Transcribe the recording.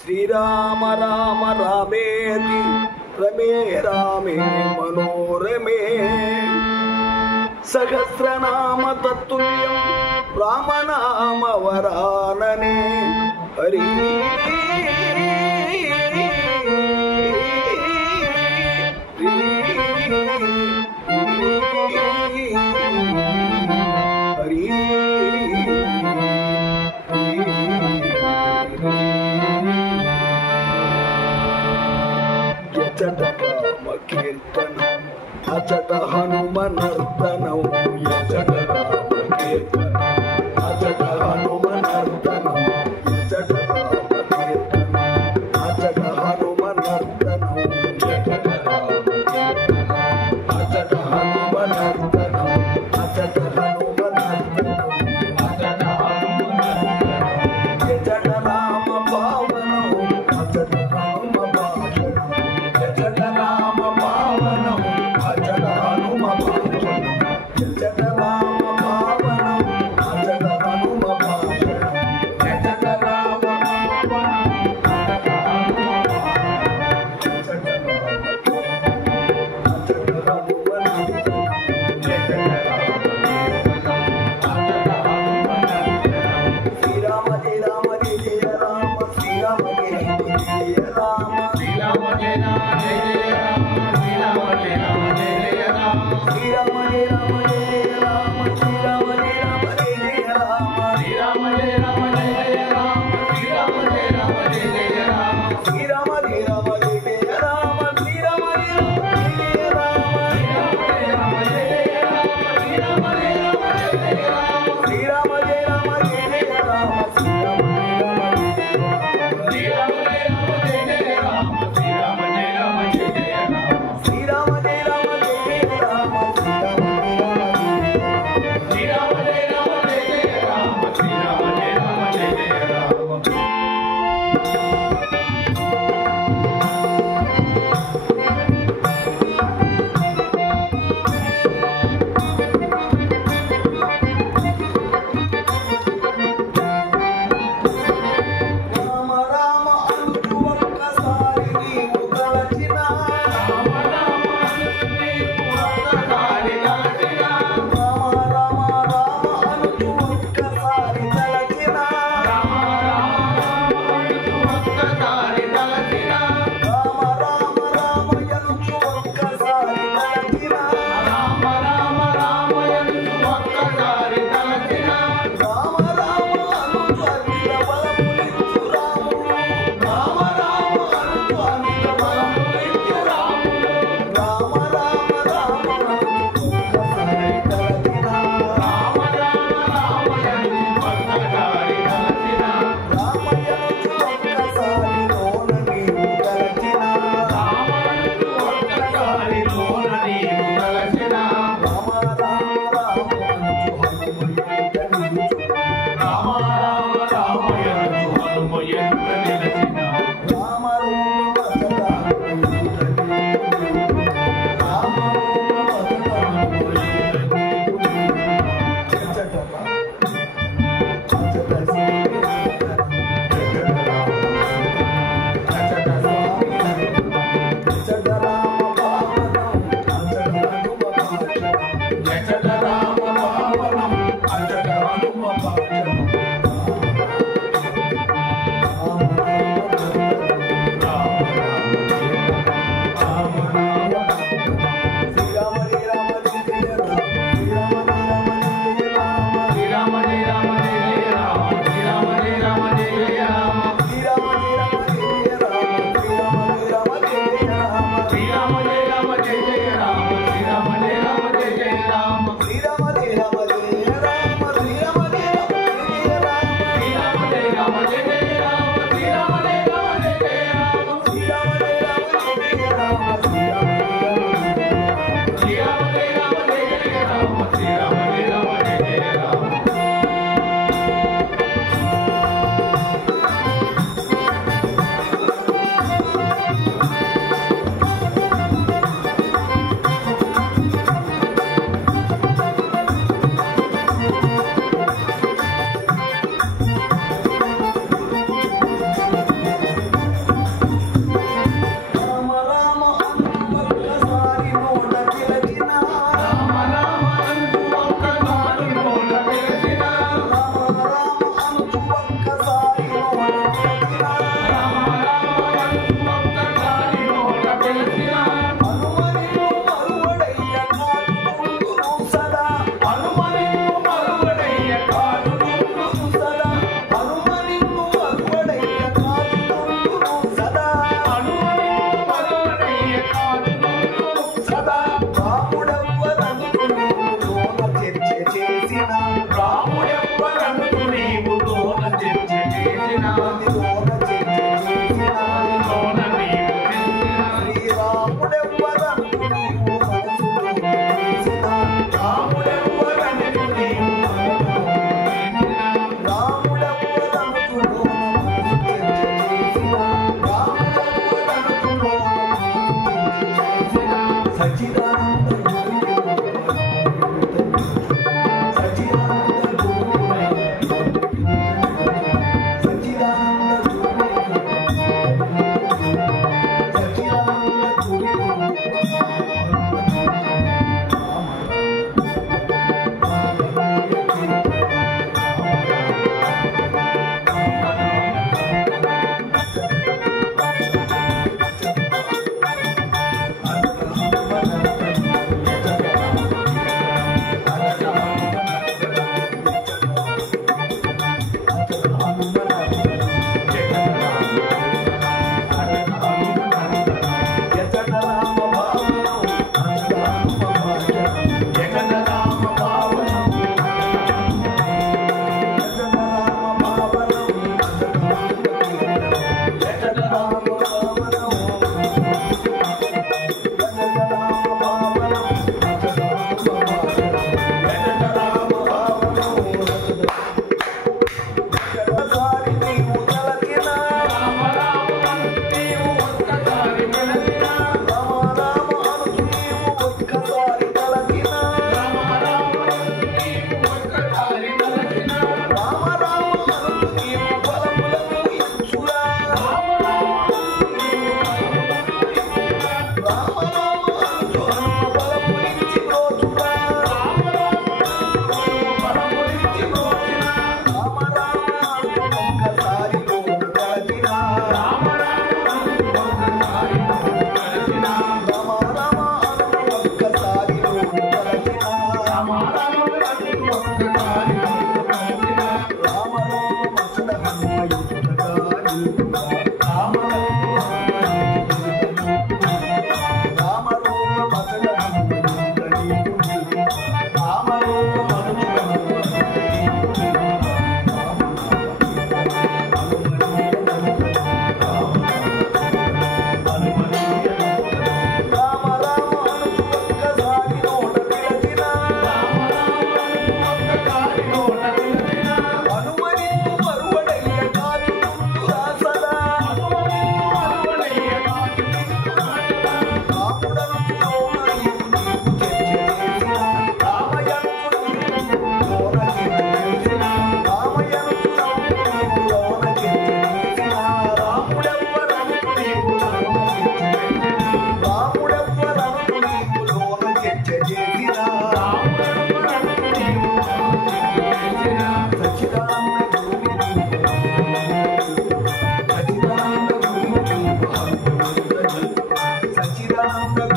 శ్రీరామ రామ రామేతి రమే రామే మనోరమే సహస్రనామ తత్తుల్యం రామనామ వరాననే హరి కీర్తనం అచట హనుమనర్తనం యచట రామ కీర్తనం అచట హనుమనర్తనం యచట రామ కీర్తనం అచట హనుమనర్తనం యచట రామ కీర్తనం అచట హనుమనర్తనం అచట హనుమనర్తనం అచట హనుమనర్తనం యచట రామ పావనం అచట హనుమ భాషణం యచట రామ పావనం అచట హనుమ భాషణం యచట రామ పావనం అచట హనుమ భాషణం యచట రామ పావనం అచట హనుమ భాషణం యచట రామ అచట శ్రీరామ జయ రామ జయ జయ రామ శ్రీరామ జయ రామ జయ రామ శ్రీరామ జయ రామ జయ జయ రామ శ్రీరామ జయ రామ జయ జయ రామ శ్రీరామ జయ రామ జయ జయ రామ శ్రీరామ జయ రామ జయ జయ రామ శ్రీరామ జయ రామ జయ జయ రామ శ్రీరామ జయ రామ జయ జయ రామ శ్రీరామ జయ రామ జయ జయ రామ శ్రీరామ జయ రామ జయ జయ రామ శ్రీరామ జయ రామ జయ జయ రామ శ్రీరామ జయ రామ జయ జయ రామ శ్రీరామ జయ రామ శ్రీరామ జయ రామ జయ జయ రామ శ్రీరామ జయ రామ జయ జయ రామ శ్రీరామ జయ రామ జయ జయ రామ శ్రీరామ జయ రామ జయ జయ రామ రామ రామ అనుచు ఒక్కసారి నీవు తలచిన రామ రామ అనుచు నీవు ఒక్కసారి తలచిన రామ రామ రామ అనుచు ఒక్కసారి తలచిన రామ రామ రామ అనుచు ఒక్కసారి సచిదానంద